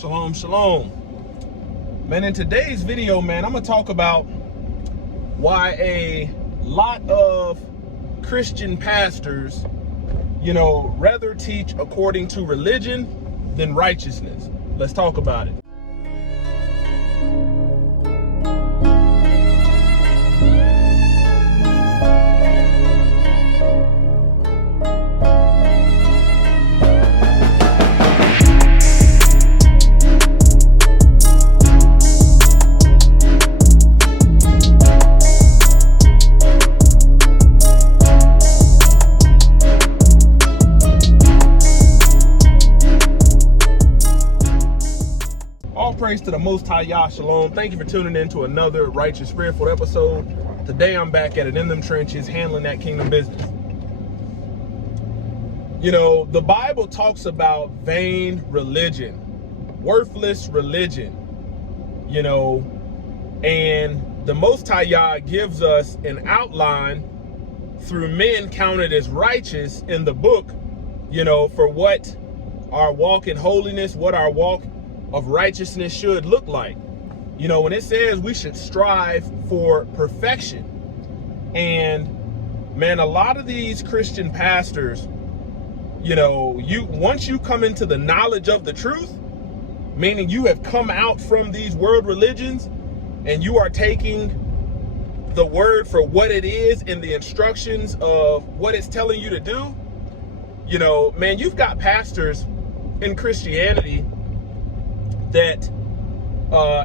Shalom, shalom. Man, in today's video, man, I'm gonna talk about why a lot of Christian pastors, rather teach according to religion than righteousness. Let's talk about it. Praise to the Most High Yah, shalom. Thank you for tuning in to another Righteous Spirit-filled episode. Today I'm back at it in them trenches, handling that kingdom business. The Bible talks about vain religion, worthless religion, and the Most High Yah gives us an outline through men counted as righteous in the book, for what our walk in holiness, what our walk of righteousness should look like. When it says we should strive for perfection. And man, a lot of these Christian pastors, once you come into the knowledge of the truth, meaning you have come out from these world religions and you are taking the word for what it is and the instructions of what it's telling you to do, man, you've got pastors in Christianity that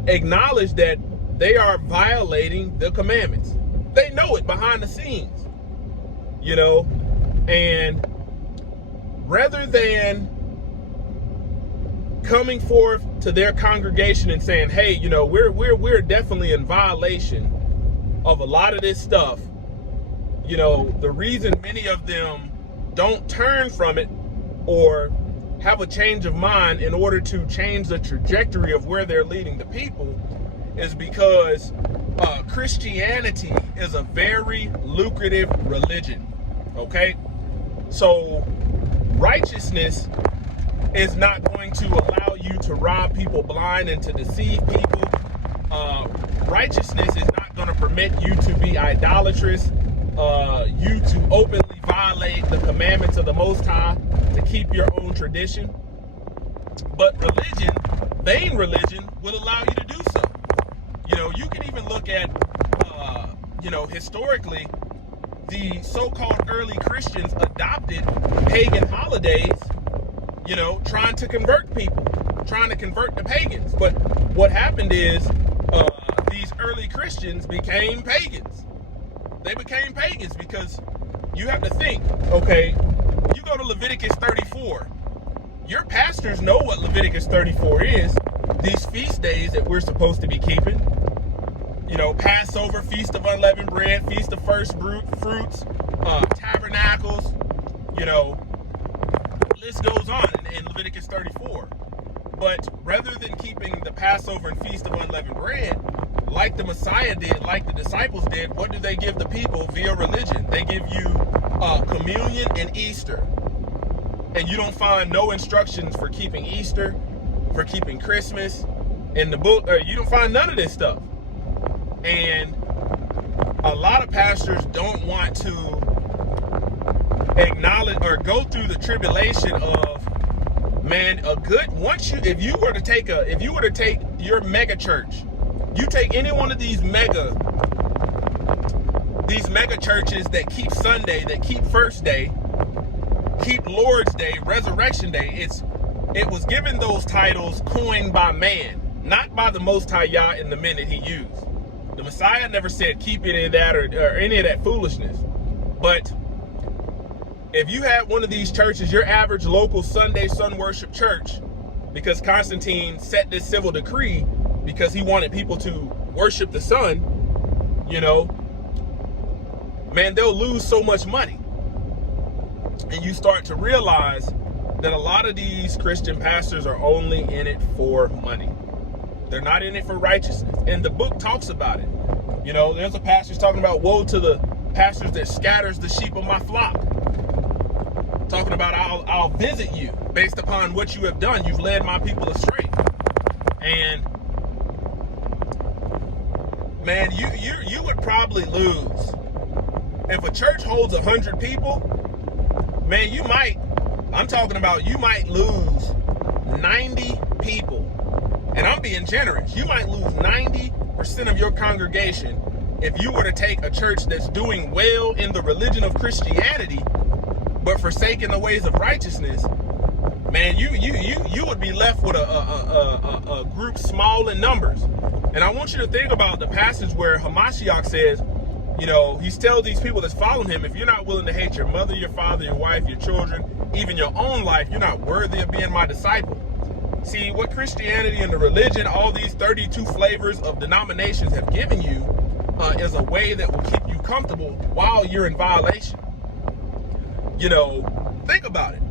acknowledge that they are violating the commandments. They know it behind the scenes, and rather than coming forth to their congregation and saying, hey, we're definitely in violation of a lot of this stuff. The reason many of them don't turn from it or have a change of mind in order to change the trajectory of where they're leading the people is because Christianity is a very lucrative religion. Okay, so righteousness is not going to allow you to rob people blind and to deceive people. Righteousness is not going to permit you to be idolatrous, you to openly violate the commandments of the Most High, to keep your own tradition. But religion, vain religion, will allow you to do so. You can even look at, historically, the so-called early Christians adopted pagan holidays, trying to convert people, trying to convert the pagans. But what happened is these early Christians became pagans. They became pagans because you have to think, okay, you go to Leviticus 34. Your pastors know what Leviticus 34 is. These feast days that we're supposed to be keeping. Passover, Feast of Unleavened Bread, Feast of First Fruits, Tabernacles, the list goes on in Leviticus 34. But rather than keeping the Passover and Feast of Unleavened Bread, like the Messiah did, like the disciples did, what do they give the people via religion? They give you communion and Easter. And you don't find no instructions for keeping Easter, for keeping Christmas in the book, or you don't find none of this stuff. And a lot of pastors don't want to acknowledge or go through the tribulation of, man, if you were to take your mega church, you take any one of these mega churches that keep Sunday, that keep First Day, keep Lord's Day, Resurrection Day. It was given those titles coined by man, not by the Most High Yah in the men that he used. The Messiah never said keep any of that or any of that foolishness. But if you had one of these churches, your average local Sunday sun worship church, because Constantine set this civil decree because he wanted people to worship the sun, man, they'll lose so much money. And you start to realize that a lot of these Christian pastors are only in it for money. They're not in it for righteousness. And the book talks about it. There's a pastor talking about woe to the pastors that scatters the sheep of my flock. Talking about I'll visit you based upon what you have done. You've led my people astray. man, you would probably lose. If a church holds 100 people, man, you might lose 90 people. And I'm being generous. You might lose 90% of your congregation if you were to take a church that's doing well in the religion of Christianity, but forsaking the ways of righteousness. Man, you would be left with a group small in numbers. And I want you to think about the passage where Hamashiach says, you know, he's telling these people that's following him, if you're not willing to hate your mother, your father, your wife, your children, even your own life, you're not worthy of being my disciple. See, what Christianity and the religion, all these 32 flavors of denominations have given you is a way that will keep you comfortable while you're in violation. You know, think about it.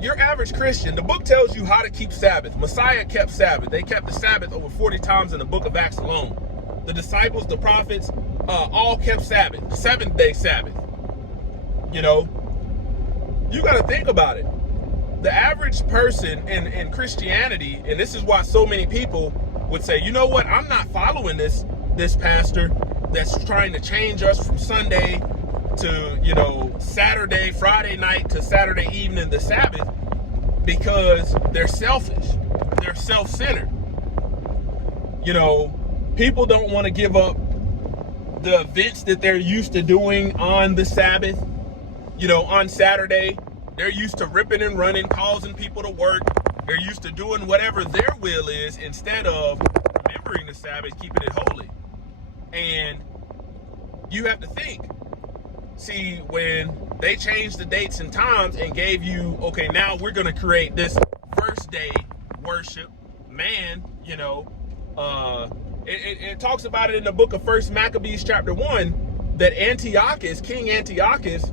Your average Christian, the book tells you how to keep Sabbath. Messiah kept Sabbath. They kept the Sabbath over 40 times in the book of Acts alone. The disciples, the prophets, all kept Sabbath, the seventh-day Sabbath. You know, you got to think about it. The average person in Christianity, and this is why so many people would say, you know what, I'm not following this pastor that's trying to change us from Sunday to, you know, Saturday, Friday night to Saturday evening, the Sabbath, because they're selfish. They're self-centered. You know, people don't want to give up the events that they're used to doing on the Sabbath. You know, on Saturday, they're used to ripping and running, causing people to work. They're used to doing whatever their will is instead of remembering the Sabbath, keeping it holy. And you have to think, see, when they changed the dates and times and gave you, okay, now we're going to create this first day worship, man, you know, it talks about it in the book of 1 Maccabees chapter 1 that Antiochus, King Antiochus,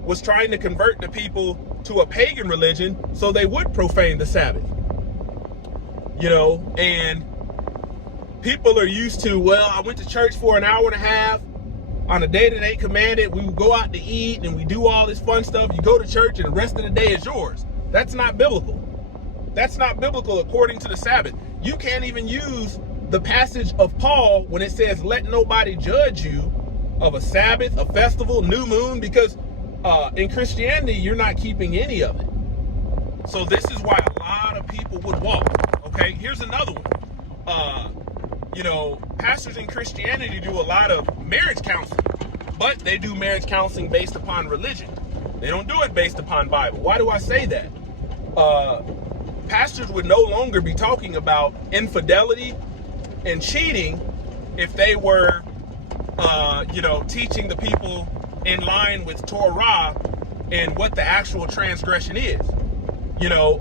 was trying to convert the people to a pagan religion so they would profane the Sabbath. You know, and people are used to, well, I went to church for an hour and a half on a day that ain't commanded. We would go out to eat and we do all this fun stuff. You go to church and the rest of the day is yours. That's not biblical. That's not biblical according to the Sabbath. You can't even use the passage of Paul when it says, let nobody judge you of a Sabbath, a festival, new moon, because in Christianity, you're not keeping any of it. So this is why a lot of people would walk. Okay, here's another one. You know, pastors in Christianity do a lot of marriage counseling, but they do marriage counseling based upon religion. They don't do it based upon Bible. Why do I say that? Pastors would no longer be talking about infidelity and cheating if they were, you know, teaching the people in line with Torah and what the actual transgression is. You know,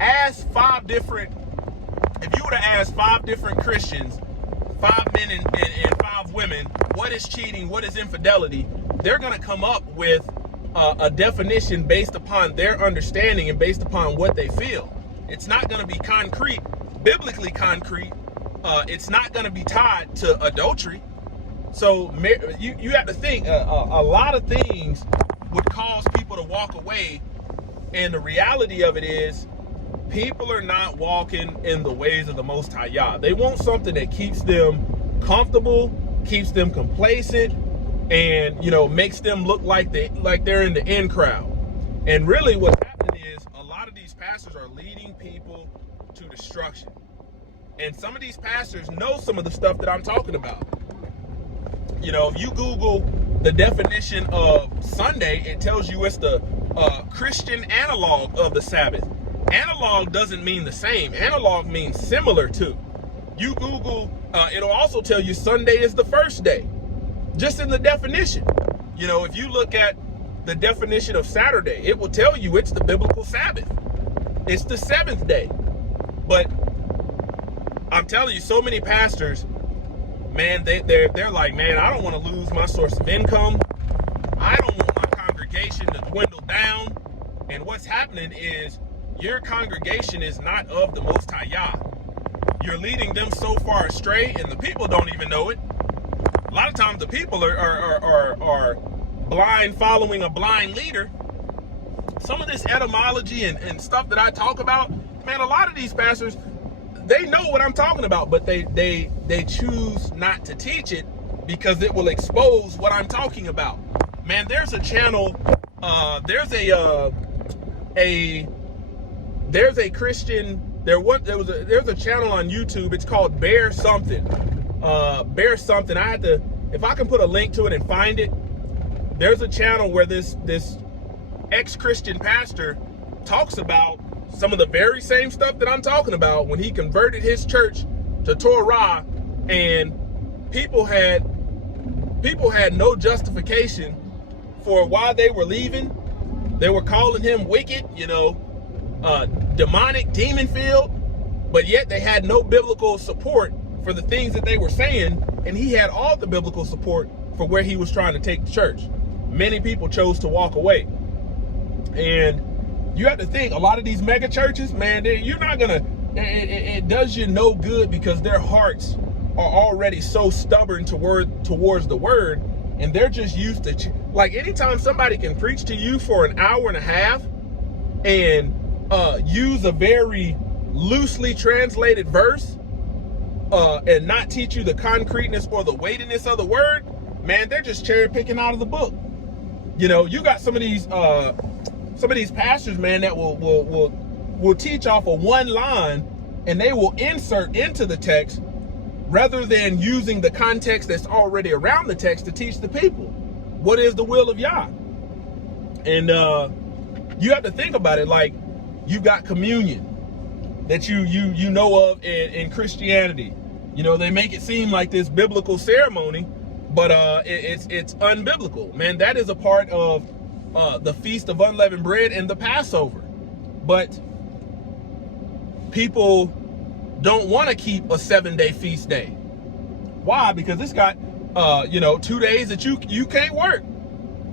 if you were to ask 5 different Christians, 5 men and 5 women, what is cheating, what is infidelity, they're going to come up with a definition based upon their understanding and based upon what they feel. It's not going to be concrete, biblically concrete. It's not going to be tied to adultery. So you have to think a lot of things would cause people to walk away. And the reality of it is people are not walking in the ways of the Most High Yah. They want something that keeps them comfortable, keeps them complacent, and, you know, makes them look like they're in the in crowd. And really what's happening is a lot of these pastors are leading people to destruction. And some of these pastors know some of the stuff that I'm talking about. You know, if you Google the definition of Sunday, it tells you it's the Christian analog of the Sabbath. Analog doesn't mean the same. Analog means similar to. You Google, it'll also tell you Sunday is the first day, just in the definition. You know, if you look at the definition of Saturday, it will tell you it's the biblical Sabbath. It's the 7th day. But I'm telling you, so many pastors, man, they're like, man, I don't want to lose my source of income. I don't want my congregation to dwindle down. And what's happening is your congregation is not of the Most High Yah. You're leading them so far astray, and the people don't even know it. A lot of times the people are blind, following a blind leader. Some of this etymology and stuff that I talk about, man, a lot of these pastors, they know what I'm talking about, but they choose not to teach it because it will expose what I'm talking about. Man, there's a channel, there's a Christian, there's a channel on YouTube. It's called Bear Something. Bear Something. I had to, if I can put a link to it and find it. There's a channel where this ex-Christian pastor talks about some of the very same stuff that I'm talking about when he converted his church to Torah, and people had no justification for why they were leaving. They were calling him wicked, you know, demonic, demon-filled, but yet they had no biblical support for the things that they were saying, and he had all the biblical support for where he was trying to take the church. Many people chose to walk away. And you have to think, a lot of these mega churches, man, you're not gonna, it does you no good, because their hearts are already so stubborn towards the word, and they're just used to, like, anytime somebody can preach to you for an hour and a half and use a very loosely translated verse and not teach you the concreteness or the weightiness of the word, man, they're just cherry picking out of the book. You know, you got some of these pastors, man, that will teach off of one line, and they will insert into the text rather than using the context that's already around the text to teach the people what is the will of Yah. And you have to think about it, like, you've got communion that you know of in Christianity. You know, they make it seem like this biblical ceremony, but it's unbiblical. Man, that is a part of the Feast of Unleavened Bread and the Passover. But people don't want to keep a 7-day feast day. Why? Because it's got, 2 days that you can't work.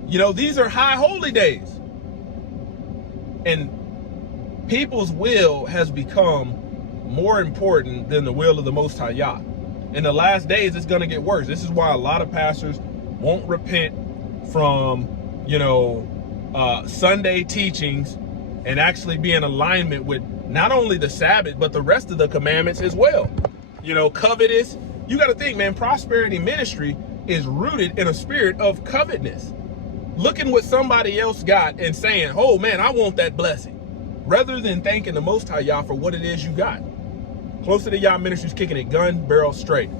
You know, these are high holy days. And people's will has become more important than the will of the Most High Yah. In the last days, it's going to get worse. This is why a lot of pastors won't repent from, Sunday teachings and actually be in alignment with not only the Sabbath, but the rest of the commandments as well. You know, covetous. You got to think, man, prosperity ministry is rooted in a spirit of covetousness. Looking what somebody else got and saying, oh man, I want that blessing, rather than thanking the Most High Yah for what it is you got. Closer to Yah Ministries, kicking it gun barrel straight.